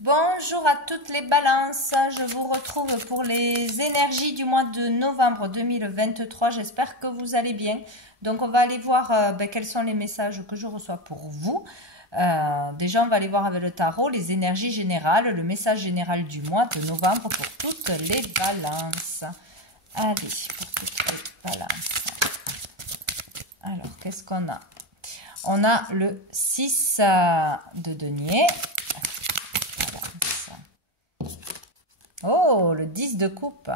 Bonjour à toutes les balances, je vous retrouve pour les énergies du mois de novembre 2023, j'espère que vous allez bien. Donc on va aller voir quels sont les messages que je reçois pour vous. Déjà on va aller voir avec le tarot les énergies générales, le message général du mois de novembre pour toutes les balances. Allez, pour toutes les balances. Alors qu'est-ce qu'on a? On a le 6 de denier. Oh, le 10 de coupe.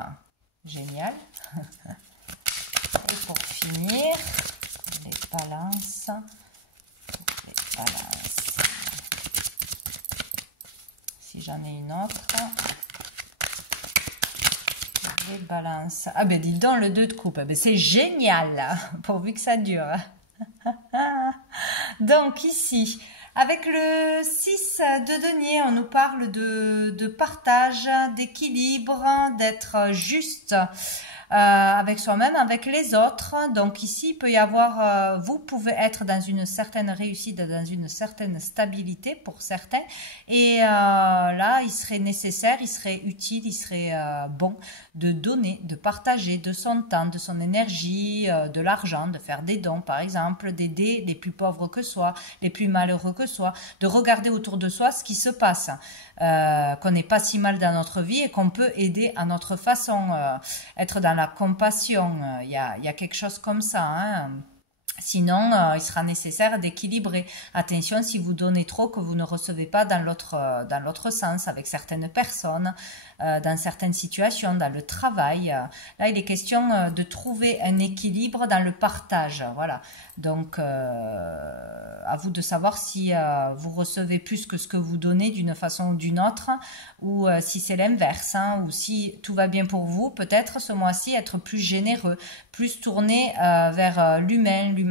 Génial. Et pour finir, les balances. Les balances. Si j'en ai une autre. Les balances. Ah ben dis donc, le 2 de coupe. Ben, c'est génial, pourvu que ça dure. Donc ici, avec le 6 de denier, on nous parle de partage, d'équilibre, d'être juste avec soi-même, avec les autres. Donc ici, il peut y avoir, vous pouvez être dans une certaine réussite, dans une certaine stabilité pour certains. Et là, il serait nécessaire, il serait utile, il serait bon de donner, de partager de son temps, de son énergie, de l'argent, de faire des dons par exemple, d'aider les plus pauvres que soi, les plus malheureux que soi, de regarder autour de soi ce qui se passe, qu'on n'est pas si mal dans notre vie et qu'on peut aider à notre façon, être dans la compassion, il y a quelque chose comme ça, hein. Sinon, il sera nécessaire d'équilibrer. Attention, si vous donnez trop, que vous ne recevez pas dans l'autre sens, avec certaines personnes, dans certaines situations, dans le travail. Là, il est question de trouver un équilibre dans le partage. Voilà. Donc, à vous de savoir si vous recevez plus que ce que vous donnez d'une façon ou d'une autre, ou si c'est l'inverse, hein, ou si tout va bien pour vous, peut-être ce mois-ci être plus généreux, plus tourné vers l'humain, l'humanitaire,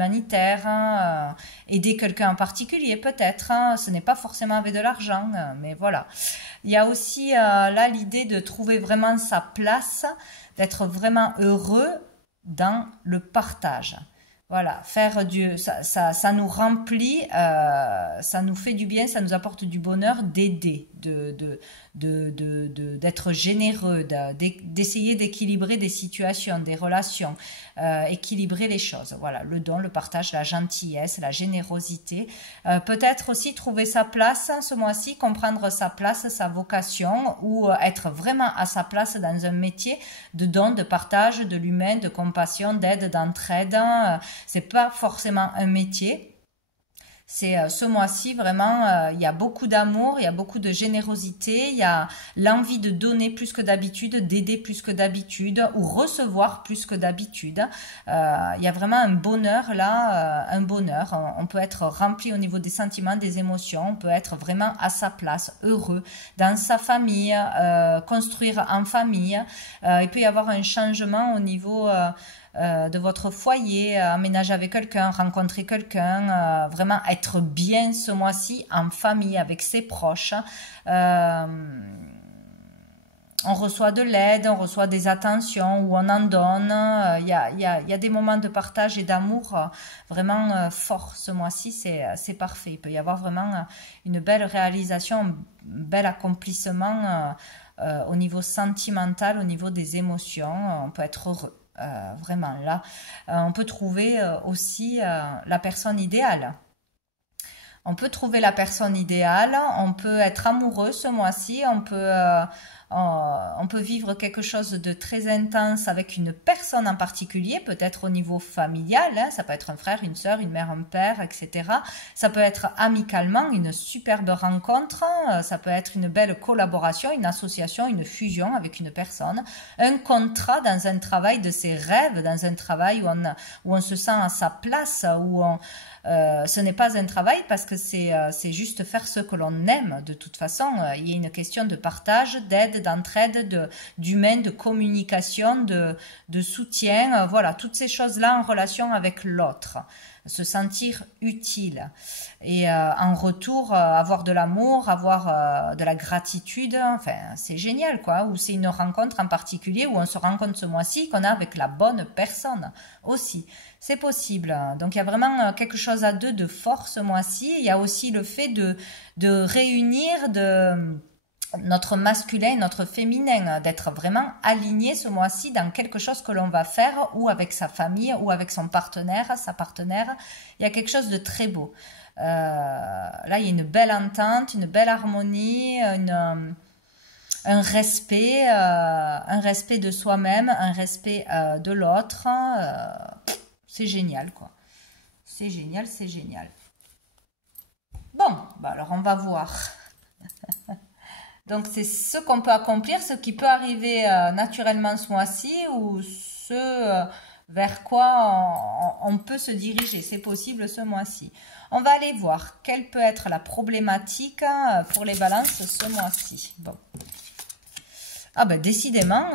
hein, aider quelqu'un en particulier peut-être, hein, ce n'est pas forcément avec de l'argent, mais voilà. Il y a aussi là l'idée de trouver vraiment sa place, d'être vraiment heureux dans le partage. Voilà, faire ça nous remplit, ça nous fait du bien, ça nous apporte du bonheur d'aider, d'être généreux, d'essayer d'équilibrer des situations, des relations, équilibrer les choses. Voilà, le don, le partage, la gentillesse, la générosité. Peut-être aussi trouver sa place ce mois-ci, comprendre sa place, sa vocation, ou être vraiment à sa place dans un métier de don, de partage, de l'humain, de compassion, d'aide, d'entraide. C'est pas forcément un métier. C'est ce mois-ci vraiment, il y a beaucoup d'amour, il y a beaucoup de générosité, il y a l'envie de donner plus que d'habitude, d'aider plus que d'habitude ou recevoir plus que d'habitude. Il y a vraiment un bonheur là, un bonheur. On peut être rempli au niveau des sentiments, des émotions, on peut être vraiment à sa place, heureux dans sa famille, construire en famille. Il peut y avoir un changement au niveau de votre foyer, aménager avec quelqu'un, rencontrer quelqu'un, vraiment être bien ce mois-ci en famille avec ses proches. On reçoit de l'aide, on reçoit des attentions ou on en donne. Il y a des moments de partage et d'amour vraiment forts ce mois-ci, c'est parfait. Il peut y avoir vraiment une belle réalisation, un bel accomplissement au niveau sentimental, au niveau des émotions. On peut être heureux. Vraiment là, on peut trouver aussi la personne idéale. On peut trouver la personne idéale, on peut être amoureux ce mois-ci, on peut vivre quelque chose de très intense avec une personne en particulier, peut-être au niveau familial, hein, ça peut être un frère, une sœur, une mère, un père, etc. Ça peut être amicalement, une superbe rencontre, ça peut être une belle collaboration, une association, une fusion avec une personne, un contrat dans un travail de ses rêves, dans un travail où on se sent à sa place, ce n'est pas un travail parce que c'est juste faire ce que l'on aime de toute façon. Il y a une question de partage, d'aide, d'entraide, d'humain, de communication, de soutien. Voilà, toutes ces choses-là en relation avec l'autre. Se sentir utile. Et en retour, avoir de l'amour, avoir de la gratitude. Enfin, c'est génial, quoi. Ou c'est une rencontre en particulier où on se rencontre ce mois-ci qu'on a avec la bonne personne aussi. C'est possible. Donc, il y a vraiment quelque chose à deux de fort ce mois-ci. Il y a aussi le fait de réunir, notre masculin, notre féminin, d'être vraiment aligné ce mois-ci dans quelque chose que l'on va faire, ou avec sa famille, ou avec son partenaire, sa partenaire. Il y a quelque chose de très beau. Là, il y a une belle entente, une belle harmonie, un respect de soi-même, un respect de l'autre. C'est génial, quoi. C'est génial, c'est génial. Bon, bah alors on va voir. Donc, c'est ce qu'on peut accomplir, ce qui peut arriver naturellement ce mois-ci, ou ce vers quoi on peut se diriger. C'est possible ce mois-ci. On va aller voir quelle peut être la problématique pour les balances ce mois-ci. Bon. Ah ben décidément,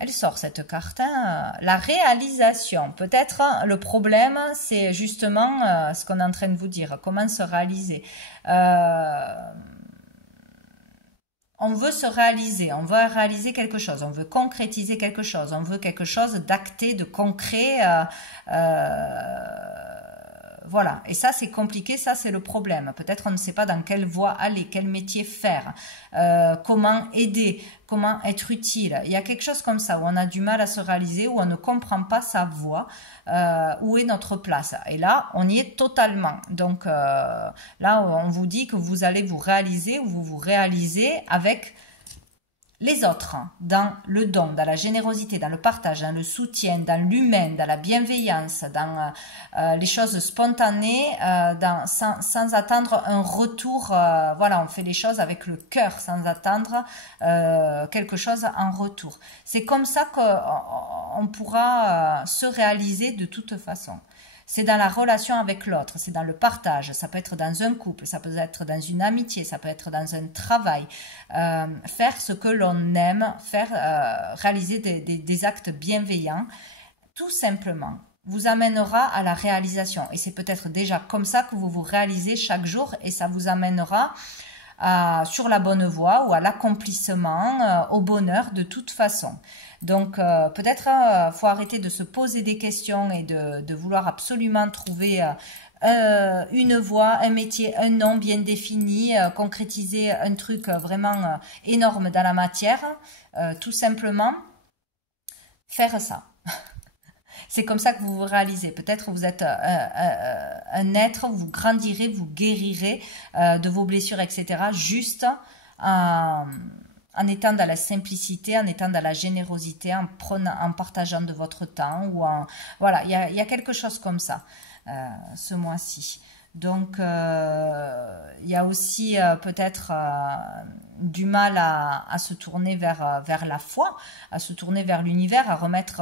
elle sort cette carte. Hein. La réalisation. Peut-être le problème, c'est justement ce qu'on est en train de vous dire. Comment se réaliser. On veut se réaliser, on veut réaliser quelque chose, on veut concrétiser quelque chose, on veut quelque chose d'acté, de concret. Voilà, et ça c'est compliqué, ça c'est le problème. Peut-être on ne sait pas dans quelle voie aller, quel métier faire, comment aider, comment être utile. Il y a quelque chose comme ça où on a du mal à se réaliser, où on ne comprend pas sa voie, où est notre place. Et là, on y est totalement. Donc là, on vous dit que vous allez vous réaliser, ou vous vous réalisez avec les autres, dans le don, dans la générosité, dans le partage, dans le soutien, dans l'humain, dans la bienveillance, dans les choses spontanées, sans attendre un retour. Voilà, on fait les choses avec le cœur, sans attendre quelque chose en retour. C'est comme ça qu'on pourra se réaliser de toute façon. C'est dans la relation avec l'autre, c'est dans le partage, ça peut être dans un couple, ça peut être dans une amitié, ça peut être dans un travail. Faire ce que l'on aime, réaliser des actes bienveillants, tout simplement, vous amènera à la réalisation. Et c'est peut-être déjà comme ça que vous vous réalisez chaque jour, et ça vous amènera sur la bonne voie, ou à l'accomplissement, au bonheur de toute façon. Donc peut-être faut arrêter de se poser des questions et de vouloir absolument trouver une voie, un métier, un nom bien défini, concrétiser un truc vraiment énorme dans la matière. Tout simplement faire ça. C'est comme ça que vous vous réalisez. Peut-être vous êtes un être, vous grandirez, vous guérirez de vos blessures, etc. Juste en étant dans la simplicité, en étant dans la générosité, en partageant de votre temps. Voilà, il y a quelque chose comme ça ce mois-ci. Donc, il y a aussi peut-être du mal à se tourner vers la foi, à se tourner vers l'univers, à remettre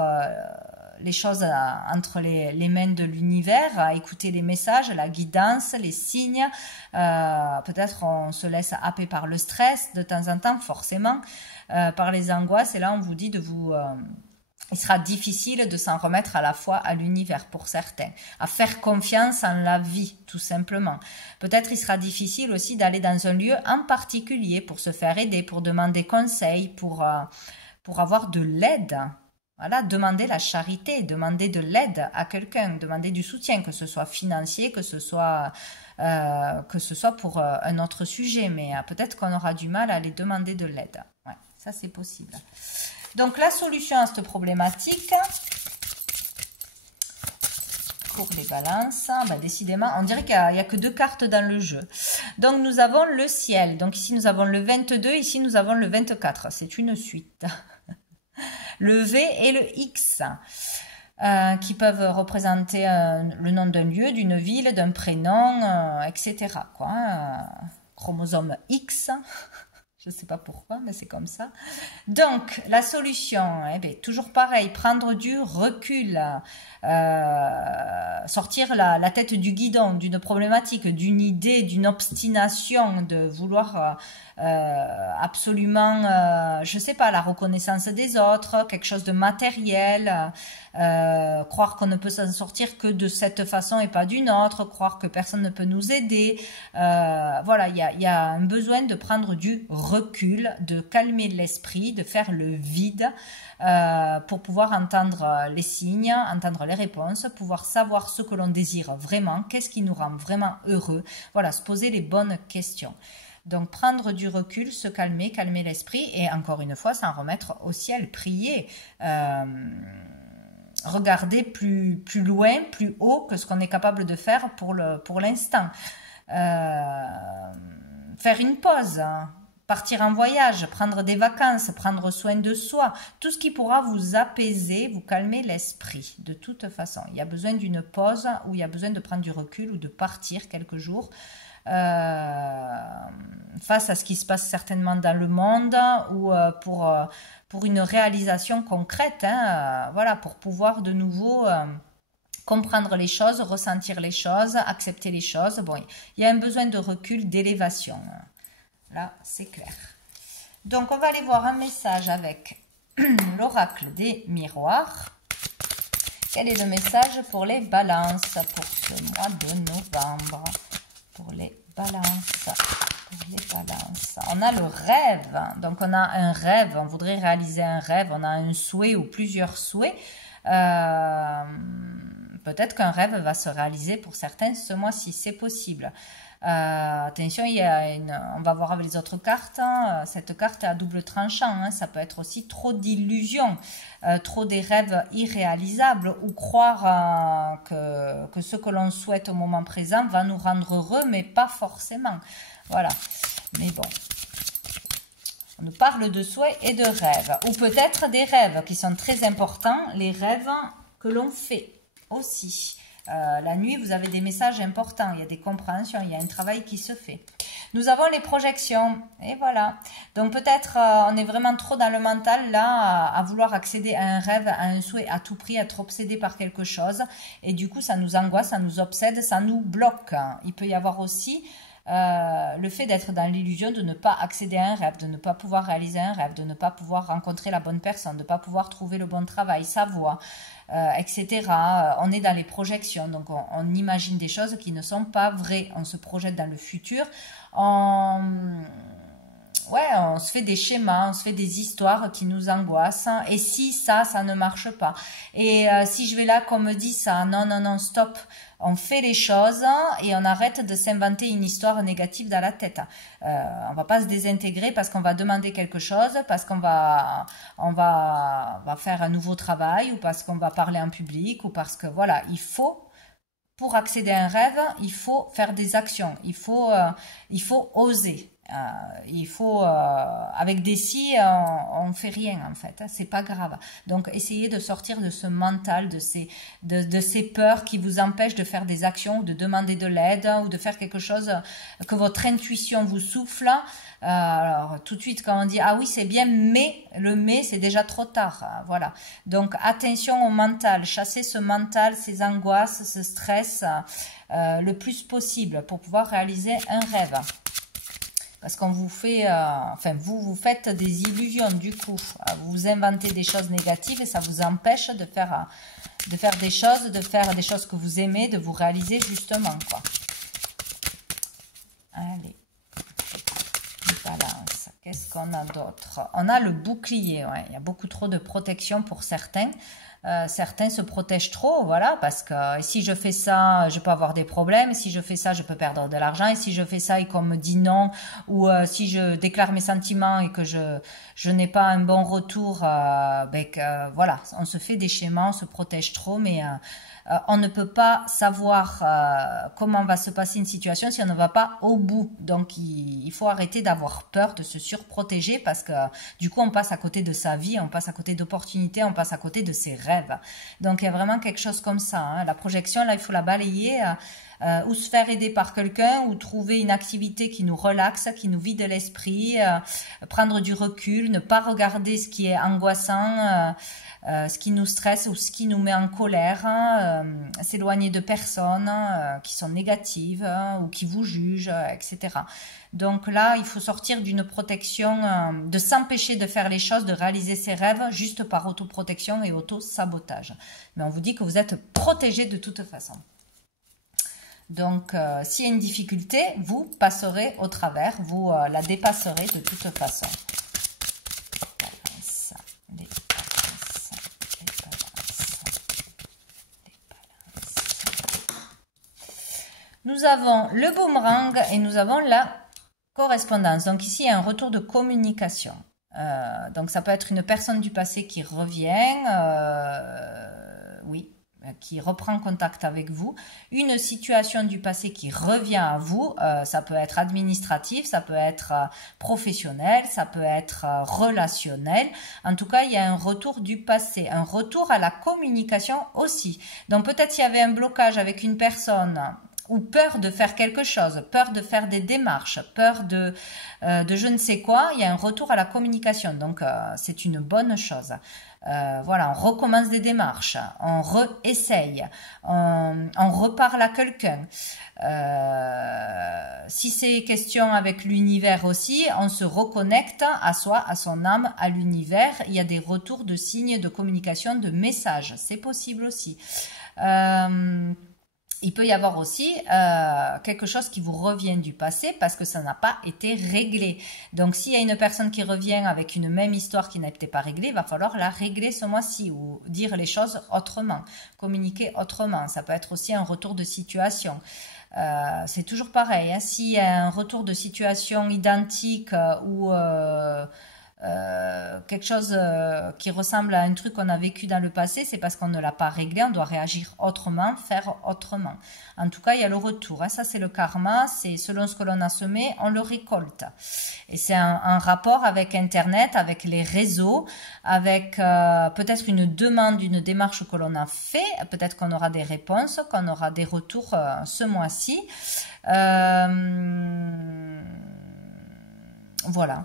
les choses entre les mains de l'univers, à écouter les messages, la guidance, les signes. Peut-être on se laisse happer par le stress de temps en temps, forcément, par les angoisses. Et là, on vous dit de vous... il sera difficile de s'en remettre à la fois à l'univers pour certains, à faire confiance en la vie, tout simplement. Peut-être il sera difficile aussi d'aller dans un lieu en particulier pour se faire aider, pour demander conseil, pour avoir de l'aide. Voilà, demander la charité, demander de l'aide à quelqu'un, demander du soutien, que ce soit financier, que ce soit pour un autre sujet, mais peut-être qu'on aura du mal à aller demander de l'aide. Ouais, ça c'est possible. Donc la solution à cette problématique, pour les balances, ben, décidément, on dirait qu'il n'y a que 2 cartes dans le jeu. Donc nous avons le ciel, donc ici nous avons le 22, ici nous avons le 24, c'est une suite. Le V et le X, qui peuvent représenter le nom d'un lieu, d'une ville, d'un prénom, etc. Quoi, chromosome X, je ne sais pas pourquoi, mais c'est comme ça. Donc, la solution, eh bien, toujours pareil, prendre du recul, sortir la tête du guidon d'une problématique, d'une idée, d'une obstination, de vouloir absolument, je sais pas, la reconnaissance des autres, quelque chose de matériel, croire qu'on ne peut s'en sortir que de cette façon et pas d'une autre, croire que personne ne peut nous aider. Voilà, il y a un besoin de prendre du recul, de calmer l'esprit, de faire le vide pour pouvoir entendre les signes, entendre les réponses, pouvoir savoir ce que l'on désire vraiment, qu'est-ce qui nous rend vraiment heureux. Voilà, se poser les bonnes questions. Donc prendre du recul, se calmer, calmer l'esprit et encore une fois s'en remettre au ciel, prier, regarder plus loin, plus haut que ce qu'on est capable de faire pour l'instant. Faire une pause, hein. Partir en voyage, prendre des vacances, prendre soin de soi, tout ce qui pourra vous apaiser, vous calmer l'esprit. De toute façon, il y a besoin d'une pause ou il y a besoin de prendre du recul ou de partir quelques jours face à ce qui se passe certainement dans le monde ou pour une réalisation concrète, hein, voilà, pour pouvoir de nouveau comprendre les choses, ressentir les choses, accepter les choses. Bon, il y a un besoin de recul, d'élévation. Là, c'est clair. Donc, on va aller voir un message avec l'oracle des miroirs. Quel est le message pour les balances pour ce mois de novembre? Pour les balances. On a le rêve. Donc, on a un rêve. On voudrait réaliser un rêve. On a un souhait ou plusieurs souhaits. Peut-être qu'un rêve va se réaliser pour certains ce mois-ci. C'est possible. Attention, on va voir avec les autres cartes, hein, cette carte est à double tranchant, hein, ça peut être aussi trop d'illusions, trop des rêves irréalisables ou croire que ce que l'on souhaite au moment présent va nous rendre heureux, mais pas forcément. Voilà, mais bon. On nous parle de souhaits et de rêves, ou peut-être des rêves qui sont très importants, les rêves que l'on fait aussi. La nuit, vous avez des messages importants, il y a des compréhensions, il y a un travail qui se fait. Nous avons les projections, et voilà. Donc peut-être on est vraiment trop dans le mental là, à vouloir accéder à un rêve, à un souhait à tout prix, à être obsédé par quelque chose. Et du coup, ça nous angoisse, ça nous obsède, ça nous bloque. Il peut y avoir aussi le fait d'être dans l'illusion de ne pas accéder à un rêve, de ne pas pouvoir réaliser un rêve, de ne pas pouvoir rencontrer la bonne personne, de ne pas pouvoir trouver le bon travail, sa voie, etc. On est dans les projections, donc on imagine des choses qui ne sont pas vraies. On se projette dans le futur, on se fait des schémas, on se fait des histoires qui nous angoissent. Et si ça ne marche pas? Et si je vais là, qu'on me dit ça, non, stop. On fait les choses et on arrête de s'inventer une histoire négative dans la tête. On va pas se désintégrer parce qu'on va demander quelque chose, parce qu'on va faire un nouveau travail ou parce qu'on va parler en public ou parce que voilà, pour accéder à un rêve, il faut faire des actions, il faut oser. Avec des si, on fait rien en fait, c'est pas grave. Donc essayez de sortir de ce mental, de ces peurs qui vous empêchent de faire des actions ou de demander de l'aide ou de faire quelque chose que votre intuition vous souffle. Alors tout de suite quand on dit ah oui c'est bien, mais le mais c'est déjà trop tard. Voilà. Donc attention au mental, chassez ce mental, ces angoisses, ce stress le plus possible pour pouvoir réaliser un rêve. Parce qu'on vous fait, vous faites des illusions du coup. Vous vous inventez des choses négatives et ça vous empêche de faire des choses que vous aimez, de vous réaliser justement, quoi. Allez. Balance. Qu'est-ce qu'on a d'autre? On a le bouclier, ouais. Il y a beaucoup trop de protection pour certains. Certains se protègent trop, voilà, parce que si je fais ça, je peux avoir des problèmes, si je fais ça, je peux perdre de l'argent, et si je fais ça et qu'on me dit non, ou si je déclare mes sentiments et que je n'ai pas un bon retour, voilà, on se fait des schémas, on se protège trop, mais on ne peut pas savoir comment va se passer une situation si on ne va pas au bout. Donc, il faut arrêter d'avoir peur de se surprotéger parce que du coup, on passe à côté de sa vie, on passe à côté d'opportunités, on passe à côté de ses rêves. Donc, il y a vraiment quelque chose comme ça. Hein. La projection, là, il faut la balayer ou se faire aider par quelqu'un ou trouver une activité qui nous relaxe, qui nous vide l'esprit, prendre du recul, ne pas regarder ce qui est angoissant, ce qui nous stresse ou ce qui nous met en colère, s'éloigner de personnes qui sont négatives ou qui vous jugent, etc. Donc là, il faut sortir d'une protection, de s'empêcher de faire les choses, de réaliser ses rêves juste par autoprotection et auto-sabotage. Mais on vous dit que vous êtes protégé de toute façon. Donc, s'il y a une difficulté, vous passerez au travers, vous la dépasserez de toute façon. Nous avons le boomerang et nous avons la Correspondance. Donc ici, il y a un retour de communication. Donc ça peut être une personne du passé qui revient, oui, qui reprend contact avec vous, une situation du passé qui revient à vous, ça peut être administratif, ça peut être professionnel, ça peut être relationnel. En tout cas, il y a un retour du passé, un retour à la communication aussi. Donc peut-être il y avait un blocage avec une personne ou peur de faire quelque chose, peur de faire des démarches, peur de je ne sais quoi, il y a un retour à la communication. Donc, c'est une bonne chose. Voilà, on recommence des démarches, on réessaye, on reparle à quelqu'un. Si c'est question avec l'univers aussi, on se reconnecte à soi, à son âme, à l'univers. Il y a des retours de signes de communication, de messages. C'est possible aussi. Il peut y avoir aussi quelque chose qui vous revient du passé parce que ça n'a pas été réglé. Donc, s'il y a une personne qui revient avec une même histoire qui n'a été pas réglée, il va falloir la régler ce mois-ci ou dire les choses autrement, communiquer autrement. Ça peut être aussi un retour de situation. C'est toujours pareil. Hein. S'il y a un retour de situation identique ou quelque chose qui ressemble à un truc qu'on a vécu dans le passé, c'est parce qu'on ne l'a pas réglé, on doit réagir autrement, faire autrement. En tout cas, il y a le retour, hein. Ça c'est le karma, c'est selon ce que l'on a semé, on le récolte. Et c'est un rapport avec Internet, avec les réseaux, avec peut-être une demande, une démarche que l'on a fait, peut-être qu'on aura des réponses, qu'on aura des retours ce mois-ci. Voilà.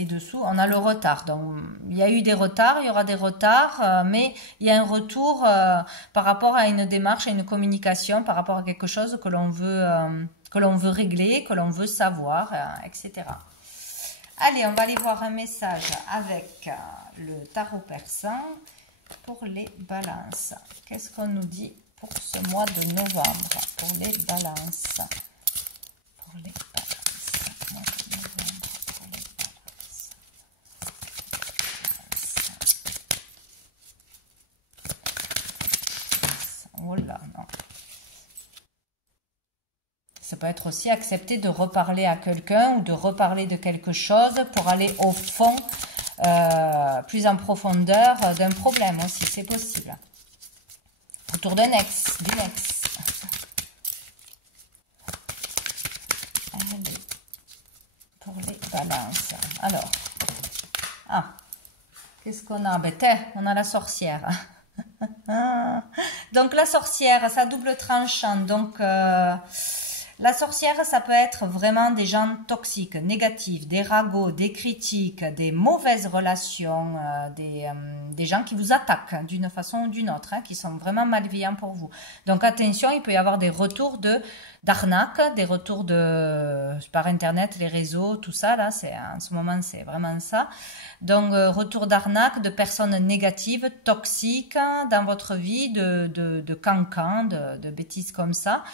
Et dessous, on a le retard. Donc, il y a eu des retards, il y aura des retards, mais il y a un retour par rapport à une démarche, à une communication, par rapport à quelque chose que l'on veut régler, que l'on veut savoir, etc. Allez, on va aller voir un message avec le tarot persan pour les balances. Qu'est-ce qu'on nous dit pour ce mois de novembre, pour les balances? Pour les balances, mois de novembre. Oh là, non. Ça peut être aussi accepter de reparler à quelqu'un ou de reparler de quelque chose pour aller au fond, plus en profondeur d'un problème aussi, c'est possible. Autour d'un ex, d'une ex. Allez, pour les balances. Alors, qu'est-ce qu'on a? Ben, on a la sorcière. Donc la sorcière, ça double tranchant. Donc la sorcière, ça peut être vraiment des gens toxiques, négatifs, des ragots, des critiques, des mauvaises relations, des gens qui vous attaquent d'une façon ou d'une autre, hein, qui sont vraiment malveillants pour vous. Donc attention, il peut y avoir des retours d'arnaque, des retours par internet, les réseaux, tout ça là, en ce moment c'est vraiment ça. Donc retour d'arnaque, de personnes négatives, toxiques dans votre vie, de cancans, de bêtises comme ça.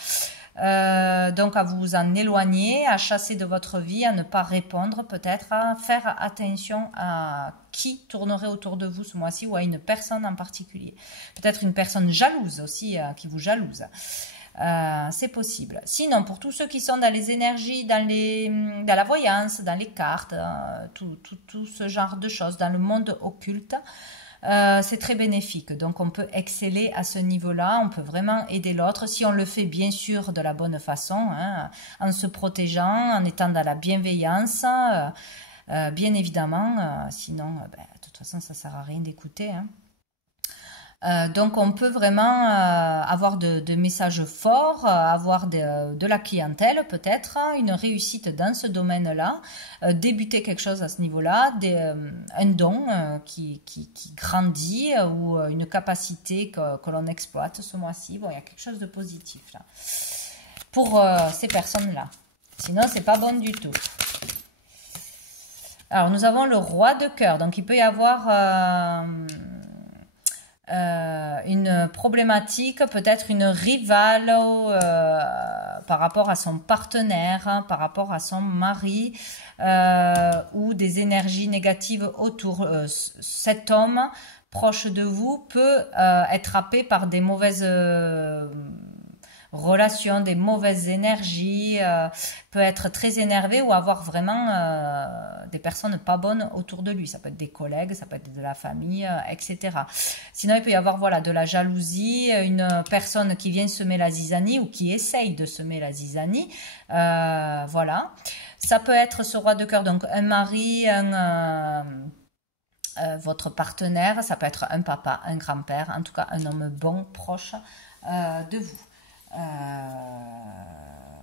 Donc à vous en éloigner, à chasser de votre vie, à ne pas répondre peut-être, à faire attention à qui tournerait autour de vous ce mois-ci ou à une personne en particulier. Peut-être une personne jalouse aussi, qui vous jalouse. C'est possible. Sinon, pour tous ceux qui sont dans les énergies, dans la voyance, dans les cartes, tout ce genre de choses, dans le monde occulte, c'est très bénéfique. Donc, on peut exceller à ce niveau-là. On peut vraiment aider l'autre si on le fait, bien sûr, de la bonne façon, hein, en se protégeant, en étant dans la bienveillance, bien évidemment. Sinon, de toute façon, ça sert à rien d'écouter, hein. Donc on peut vraiment avoir de messages forts, avoir de la clientèle peut-être, une réussite dans ce domaine-là, débuter quelque chose à ce niveau-là, un don qui grandit ou une capacité que l'on exploite ce mois-ci. Bon, il y a quelque chose de positif là pour ces personnes-là. Sinon, c'est pas bon du tout. Alors, nous avons le roi de cœur. Donc, il peut y avoir une problématique, peut-être une rivale par rapport à son partenaire, par rapport à son mari, ou des énergies négatives autour. Cet homme proche de vous peut être happé par des mauvaises relations, des mauvaises énergies, peut être très énervé ou avoir vraiment des personnes pas bonnes autour de lui. Ça peut être des collègues, ça peut être de la famille, etc. Sinon, il peut y avoir voilà, de la jalousie, une personne qui vient semer la zizanie ou qui essaye de semer la zizanie. Voilà. Ça peut être ce roi de cœur, donc un mari, votre partenaire, ça peut être un papa, un grand-père, en tout cas un homme bon, proche de vous.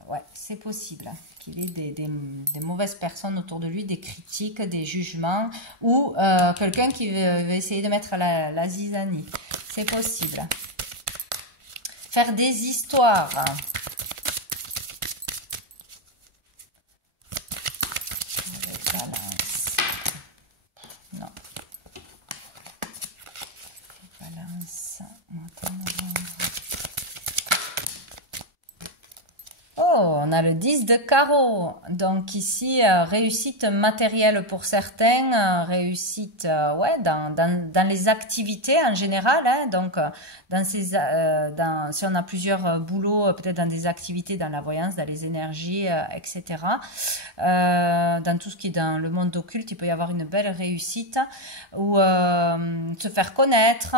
Ouais, c'est possible qu'il ait des mauvaises personnes autour de lui, des critiques, des jugements, ou quelqu'un qui veut essayer de mettre la zizanie. C'est possible. Faire des histoires. Balance. Non. Balance. Oh, on a le 10 de carreau. Donc ici, réussite matérielle pour certains, réussite ouais, dans les activités en général. Hein, donc, si on a plusieurs boulots, peut-être dans des activités, dans la voyance, dans les énergies, etc. Dans tout ce qui est dans le monde occulte, il peut y avoir une belle réussite ou se faire connaître,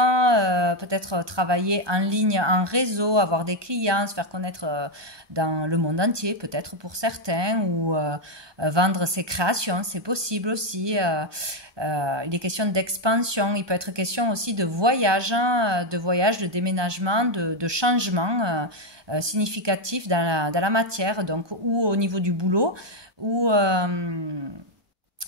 peut-être travailler en ligne, en réseau, avoir des clients, se faire connaître dans le monde entier, peut-être pour certains, ou vendre ses créations, c'est possible aussi. Il est question d'expansion, il peut être question aussi de voyage, de déménagement, de changement significatif dans la matière, donc ou au niveau du boulot, ou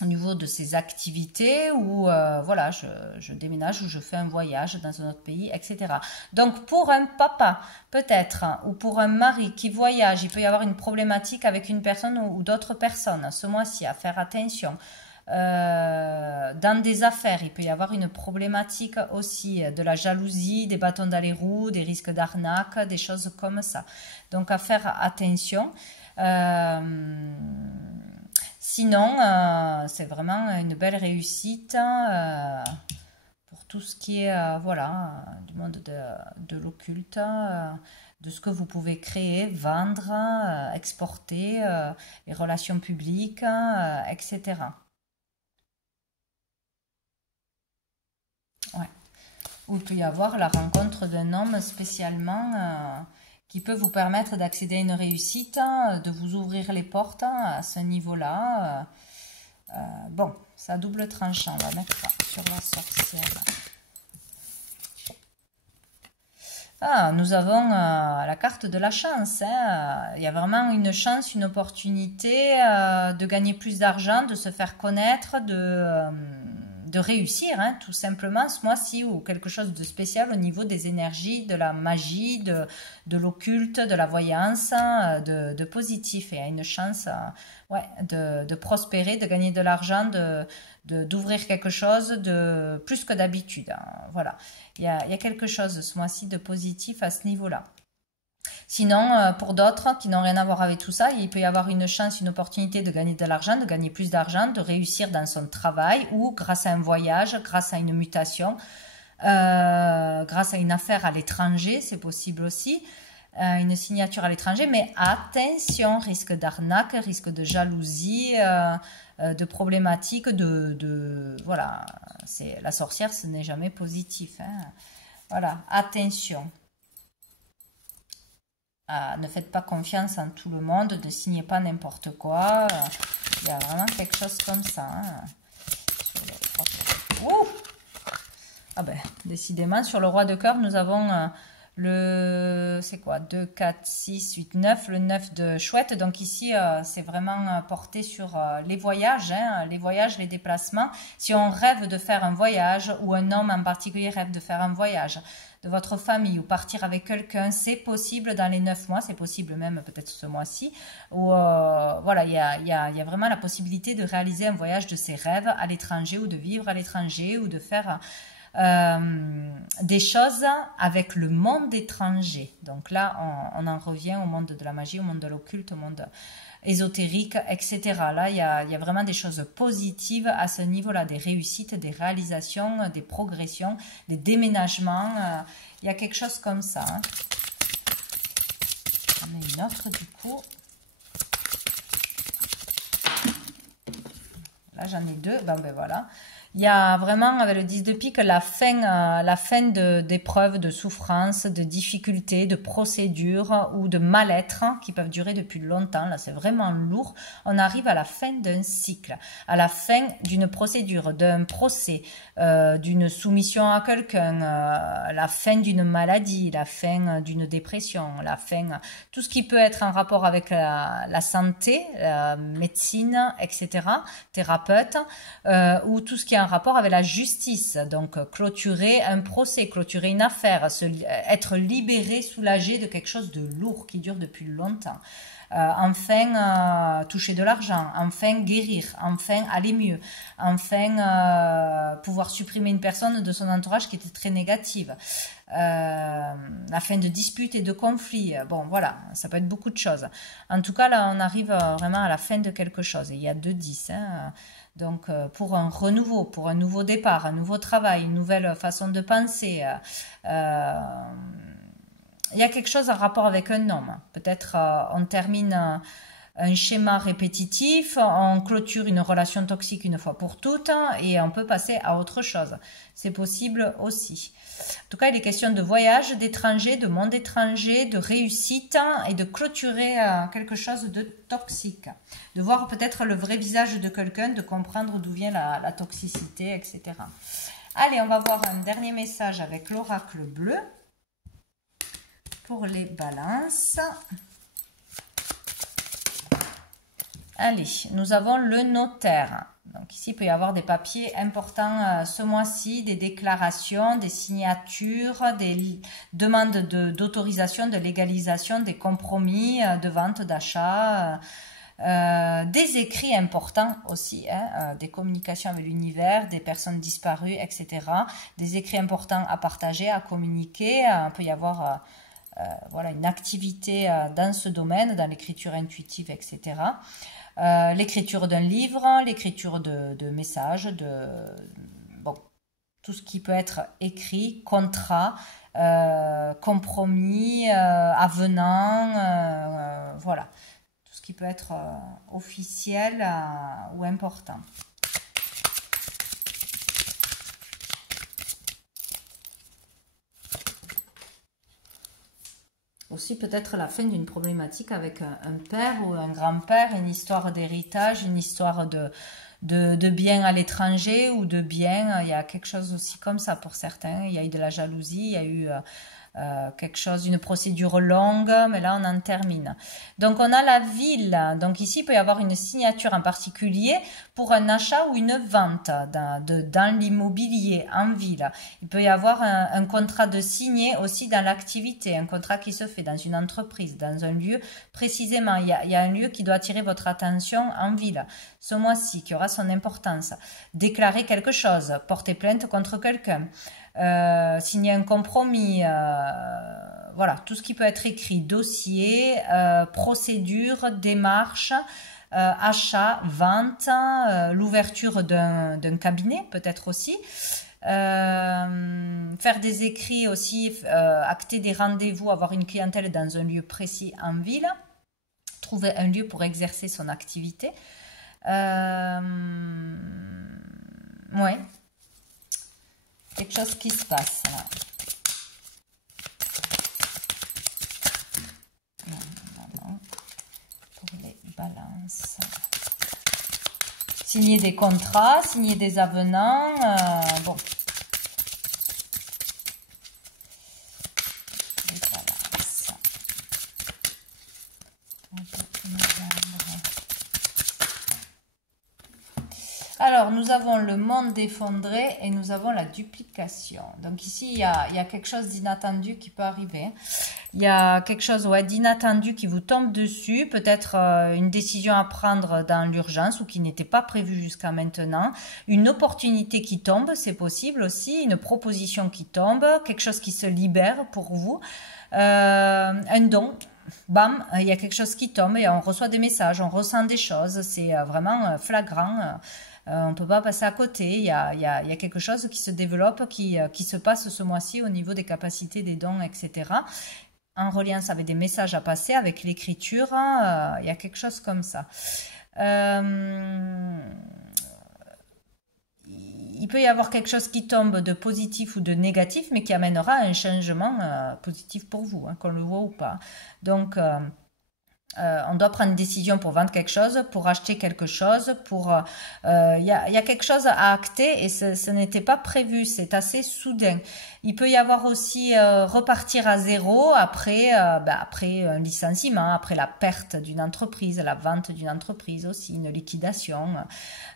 au niveau de ses activités, ou voilà, je déménage ou je fais un voyage dans un autre pays, etc. Donc pour un papa, peut-être, ou pour un mari qui voyage, il peut y avoir une problématique avec une personne ou d'autres personnes ce mois-ci, à faire attention. Dans des affaires, il peut y avoir une problématique aussi, de la jalousie, des bâtons dans les roues, des risques d'arnaque, des choses comme ça. Donc à faire attention. Sinon, c'est vraiment une belle réussite pour tout ce qui est voilà, du monde de l'occulte, de ce que vous pouvez créer, vendre, exporter, les relations publiques, etc. Ouais. Ou il peut y avoir la rencontre d'un homme spécialement qui peut vous permettre d'accéder à une réussite, de vous ouvrir les portes à ce niveau-là. Bon, c'est à double tranchant, on va mettre ça sur la sorcière. Ah, nous avons la carte de la chance. Hein. Il y a vraiment une chance, une opportunité de gagner plus d'argent, de se faire connaître, de réussir, hein, tout simplement, ce mois-ci, ou quelque chose de spécial au niveau des énergies, de la magie, de l'occulte, de la voyance, de positif. Et il y a une chance ouais, de prospérer, de gagner de l'argent, d'ouvrir quelque chose de plus que d'habitude. Hein. Voilà, il y a quelque chose ce mois-ci de positif à ce niveau-là. Sinon, pour d'autres qui n'ont rien à voir avec tout ça, il peut y avoir une chance, une opportunité de gagner de l'argent, de gagner plus d'argent, de réussir dans son travail ou grâce à un voyage, grâce à une mutation, grâce à une affaire à l'étranger, c'est possible aussi, une signature à l'étranger. Mais attention, risque d'arnaque, risque de jalousie, de problématiques, voilà, la sorcière, ce n'est jamais positif. Hein. Voilà, attention. Ne faites pas confiance en tout le monde, ne signez pas n'importe quoi. Il y a vraiment quelque chose comme ça. Hein. Ah ben, décidément, sur le roi de cœur, nous avons c'est quoi 2, 4, 6, 8, 9, le 9 de chouette. Donc ici, c'est vraiment porté sur les voyages, hein, les voyages, les déplacements. Si on rêve de faire un voyage, ou un homme en particulier rêve de faire un voyage, de votre famille, ou partir avec quelqu'un, c'est possible dans les 9 mois, c'est possible même peut-être ce mois-ci, où voilà, il y a vraiment la possibilité de réaliser un voyage de ses rêves à l'étranger, ou de vivre à l'étranger, ou de faire des choses avec le monde étranger. Donc là, on en revient au monde de la magie, au monde de l'occulte, au monde ésotérique, etc. Là, il y a vraiment des choses positives à ce niveau-là, des réussites, des réalisations, des progressions, des déménagements. Il y a quelque chose comme ça. Hein. J'en ai une autre du coup. Là, j'en ai deux. Ben voilà. Il y a vraiment, avec le 10 de pique, la fin d'épreuves, de souffrances, de difficultés, de procédures ou de mal-être qui peuvent durer depuis longtemps. Là, c'est vraiment lourd. On arrive à la fin d'un cycle, à la fin d'une procédure, d'un procès, d'une soumission à quelqu'un, la fin d'une maladie, la fin d'une dépression, la fin, tout ce qui peut être en rapport avec la santé, la médecine, etc., thérapeute, ou tout ce qui est en rapport avec la justice, donc clôturer un procès, clôturer une affaire, être libéré, soulagé de quelque chose de lourd qui dure depuis longtemps. Enfin toucher de l'argent, enfin guérir, enfin aller mieux, enfin pouvoir supprimer une personne de son entourage qui était très négative, la fin de disputes et de conflits. Bon voilà, ça peut être beaucoup de choses. En tout cas là on arrive vraiment à la fin de quelque chose, et il y a 2-10 hein. Donc, pour un renouveau, pour un nouveau départ, un nouveau travail, une nouvelle façon de penser, il y a quelque chose en rapport avec un homme. Peut-être on termine un schéma répétitif, on clôture une relation toxique une fois pour toutes et on peut passer à autre chose. C'est possible aussi. En tout cas, il est question de voyage, d'étranger, de monde étranger, de réussite et de clôturer quelque chose de toxique. De voir peut-être le vrai visage de quelqu'un, de comprendre d'où vient la toxicité, etc. Allez, on va voir un dernier message avec l'oracle bleu pour les balances. Allez, nous avons le notaire. Donc ici, il peut y avoir des papiers importants ce mois-ci, des déclarations, des signatures, des demandes d'autorisation, de légalisation, des compromis, de vente, d'achat, des écrits importants aussi, hein, des communications avec l'univers, des personnes disparues, etc. Des écrits importants à partager, à communiquer. Il peut y avoir voilà, une activité dans ce domaine, dans l'écriture intuitive, etc. L'écriture d'un livre, l'écriture de messages, bon, tout ce qui peut être écrit, contrat, compromis, avenant, voilà, tout ce qui peut être officiel ou important. Aussi peut-être la fin d'une problématique avec un père ou un grand-père, une histoire d'héritage, une histoire de biens à l'étranger ou de biens, il y a quelque chose aussi comme ça pour certains, il y a eu de la jalousie, il y a eu quelque chose, une procédure longue, mais là on en termine. Donc on a la ville, donc ici il peut y avoir une signature en particulier pour un achat ou une vente dans l'immobilier en ville. Il peut y avoir un contrat de signé aussi dans l'activité, un contrat qui se fait dans une entreprise, dans un lieu précisément. Il y a un lieu qui doit attirer votre attention en ville ce mois-ci, qui aura son importance. Déclarer quelque chose, porter plainte contre quelqu'un. Signer un compromis, voilà, tout ce qui peut être écrit, dossier, procédure, démarche, achat, vente, l'ouverture d'un cabinet peut-être aussi, faire des écrits aussi, acter des rendez-vous, avoir une clientèle dans un lieu précis en ville, trouver un lieu pour exercer son activité. Ouais. Quelque chose qui se passe là. Non. Pour les balances. Signer des contrats, signer des avenants. Bon. Les balances. Alors, nous avons le monde effondré et nous avons la duplication. Donc ici, il y a quelque chose d'inattendu qui peut arriver. Il y a quelque chose d'inattendu qui vous tombe dessus. Peut-être une décision à prendre dans l'urgence ou qui n'était pas prévue jusqu'à maintenant. Une opportunité qui tombe, c'est possible aussi. Une proposition qui tombe. Quelque chose qui se libère pour vous. Un don. Bam, il y a quelque chose qui tombe et on reçoit des messages, on ressent des choses. C'est vraiment flagrant. On ne peut pas passer à côté, il y a quelque chose qui se développe, qui se passe ce mois-ci au niveau des capacités, des dons, etc. en reliance avec des messages à passer, avec l'écriture. Il y a quelque chose comme ça. Il peut y avoir quelque chose qui tombe de positif ou de négatif, mais qui amènera un changement positif pour vous, hein, qu'on le voit ou pas. Donc, on doit prendre une décision pour vendre quelque chose, pour acheter quelque chose, il y a quelque chose à acter et ce n'était pas prévu, c'est assez soudain. Il peut y avoir aussi repartir à zéro après un licenciement, après la perte d'une entreprise, la vente d'une entreprise aussi, une liquidation.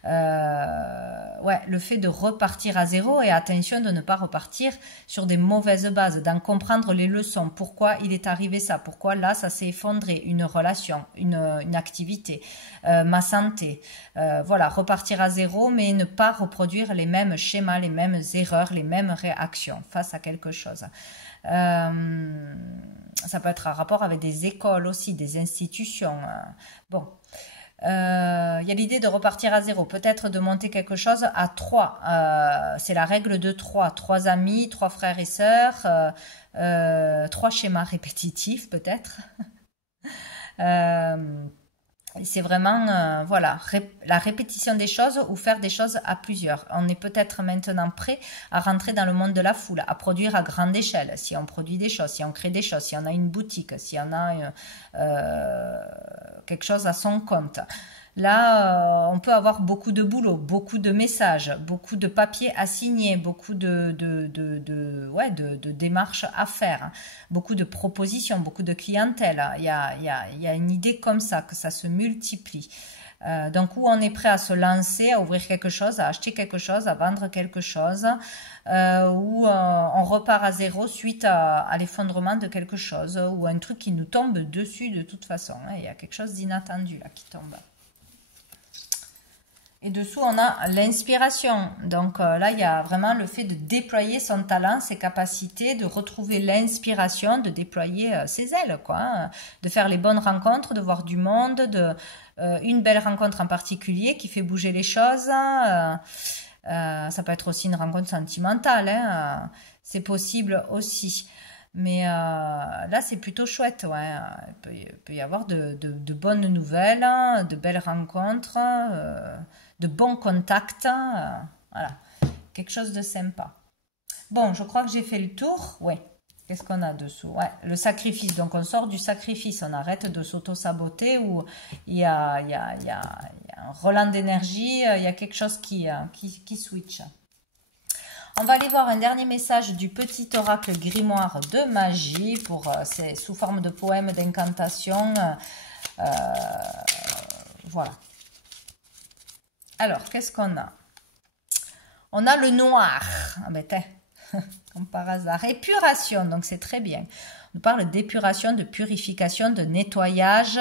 Ouais, le fait de repartir à zéro et attention de ne pas repartir sur des mauvaises bases, d'en comprendre les leçons, pourquoi il est arrivé ça, pourquoi là ça s'est effondré, une relation, une activité, ma santé. Voilà, repartir à zéro mais ne pas reproduire les mêmes schémas, les mêmes erreurs, les mêmes réactions face à quelque chose. Ça peut être en rapport avec des écoles aussi, des institutions. Bon. Il y a l'idée de repartir à zéro, peut-être de monter quelque chose à 3. C'est la règle de 3. 3 amis, 3 frères et sœurs, 3 schémas répétitifs peut-être. C'est vraiment voilà, la répétition des choses ou faire des choses à plusieurs. On est peut-être maintenant prêt à rentrer dans le monde de la foule, à produire à grande échelle. Si on produit des choses, si on crée des choses, si on a une boutique, si on a quelque chose à son compte. Là, on peut avoir beaucoup de boulot, beaucoup de messages, beaucoup de papiers à signer, beaucoup de démarches à faire, beaucoup de propositions, beaucoup de clientèle. Il y a une idée comme ça, que ça se multiplie. Donc, où on est prêt à se lancer, à ouvrir quelque chose, à acheter quelque chose, à vendre quelque chose, où on repart à zéro suite à l'effondrement de quelque chose, ou un truc qui nous tombe dessus de toute façon. Il y a quelque chose d'inattendu là qui tombe. Et dessous, on a l'inspiration. Donc là, il y a vraiment le fait de déployer son talent, ses capacités, de retrouver l'inspiration, de déployer ses ailes, quoi, hein, de faire les bonnes rencontres, de voir du monde, une belle rencontre en particulier qui fait bouger les choses. Ça peut être aussi une rencontre sentimentale, hein, c'est possible aussi. Mais là, c'est plutôt chouette. Ouais. Il peut y avoir de bonnes nouvelles, de belles rencontres, de bons contacts. Voilà, quelque chose de sympa. Bon, je crois que j'ai fait le tour. Oui. Qu'est-ce qu'on a dessous? Ouais, le sacrifice. Donc, on sort du sacrifice. On arrête de s'auto-saboter où il y a un relan d'énergie. Il y a quelque chose qui switch. On va aller voir un dernier message du petit oracle grimoire de magie pour c'est sous forme de poème, d'incantation. Voilà. Alors, qu'est-ce qu'on a? On a le noir. Ah ben, comme par hasard. Épuration, donc c'est très bien. On parle d'épuration, de purification, de nettoyage,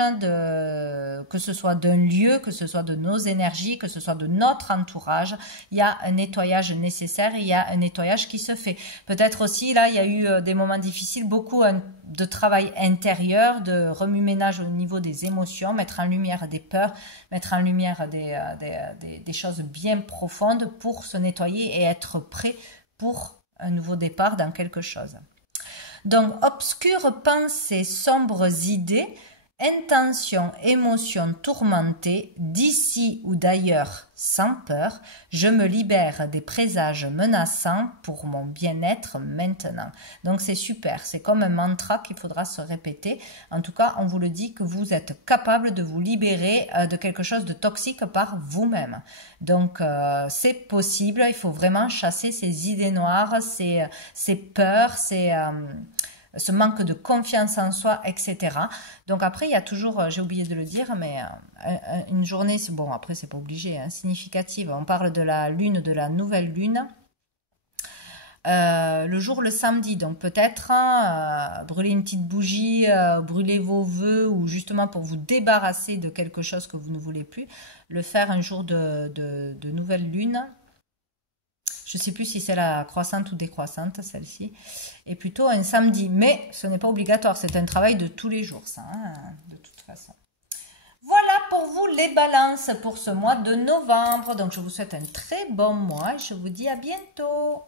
que ce soit d'un lieu, que ce soit de nos énergies, que ce soit de notre entourage. Il y a un nettoyage nécessaire, il y a un nettoyage qui se fait. Peut-être aussi, là, il y a eu des moments difficiles, beaucoup de travail intérieur, de remue-ménage au niveau des émotions, mettre en lumière des peurs, mettre en lumière des choses bien profondes pour se nettoyer et être prêt pour un nouveau départ dans quelque chose. Donc, obscures pensées, sombres idées, intentions, émotions tourmentées, d'ici ou d'ailleurs, sans peur, je me libère des présages menaçants pour mon bien-être maintenant. Donc, c'est super, c'est comme un mantra qu'il faudra se répéter. En tout cas, on vous le dit que vous êtes capable de vous libérer de quelque chose de toxique par vous-même. Donc, c'est possible, il faut vraiment chasser ces idées noires, ces peurs, ce manque de confiance en soi, etc. Donc après, il y a toujours, j'ai oublié de le dire, mais une journée, bon, après, c'est pas obligé, hein, significative. On parle de la lune, de la nouvelle lune. Le jour, le samedi, donc peut-être brûler une petite bougie, brûler vos vœux ou justement pour vous débarrasser de quelque chose que vous ne voulez plus, le faire un jour de nouvelle lune. Je ne sais plus si c'est la croissante ou décroissante, celle-ci. Et plutôt un samedi. Mais ce n'est pas obligatoire. C'est un travail de tous les jours, ça, hein, de toute façon. Voilà pour vous les balances pour ce mois de novembre. Donc, je vous souhaite un très bon mois. Je vous dis à bientôt.